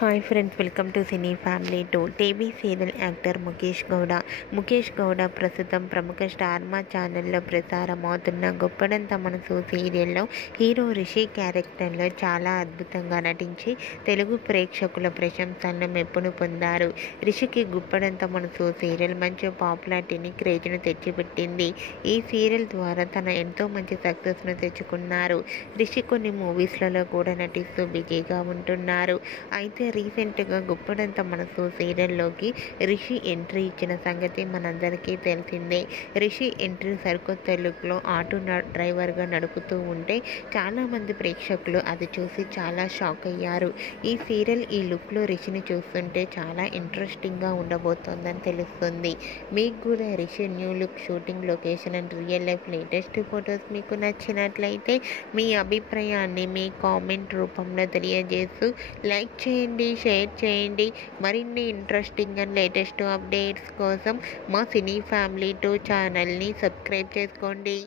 Hi friends, welcome to cine family two. TV serial actor Mukesh Gowda ప్రస్తుతం ప్రముఖ star మా ఛానల్లో ప్రసారం అవుతున్న గొప్పడంత మనసు సీరియల్లో హీరో రిషి క్యారెక్టర్లో చాలా అద్భుతంగా నటించి తెలుగు ప్రేక్షకుల ప్రశంసలను మెప్పును పొందారు. రిషికి గుప్పడంత మనసు సీరియల్ మంచి పాపులారిటీని, క్రేజ్ను తెచ్చిపెట్టింది. ఈ సీరియల్ ద్వారా తన ఎంతో మంచి సక్సెస్ను తెచ్చుకున్నారు. రిషి కొన్ని మూవీస్లలో కూడా నటిస్తూ బిజీగా ఉంటున్నారు. అయితే రీసెంట్గా గుప్పడంత మనసు సీరియల్లోకి రిషి ఎంట్రీ ఇచ్చిన సంగతి మనందరికీ తెలిసిందే. రిషి ఎంట్రీ సరికొత్త లుక్లో ఆటో డ్రైవర్గా నడుపుతూ ఉంటే చాలామంది ప్రేక్షకులు అది చూసి చాలా షాక్ అయ్యారు. ఈ సీరియల్ ఈ లుక్లో రిషిని చూస్తుంటే చాలా ఇంట్రెస్టింగ్గా ఉండబోతోందని తెలుస్తుంది. మీకు కూడా Rishi new look, shooting location and real life latest photos మీకు నచ్చినట్లయితే మీ అభిప్రాయాన్ని మీ కామెంట్ రూపంలో తెలియజేస్తూ లైక్ చేయండి, షేర్ చేయండి. మరిన్ని ఇంట్రెస్టింగ్ అండ్ లేటెస్ట్ అప్డేట్స్ కోసం మా సినీ ఫ్యామిలీ 2 ఛానల్ని సబ్స్క్రైబ్ చేసుకోండి.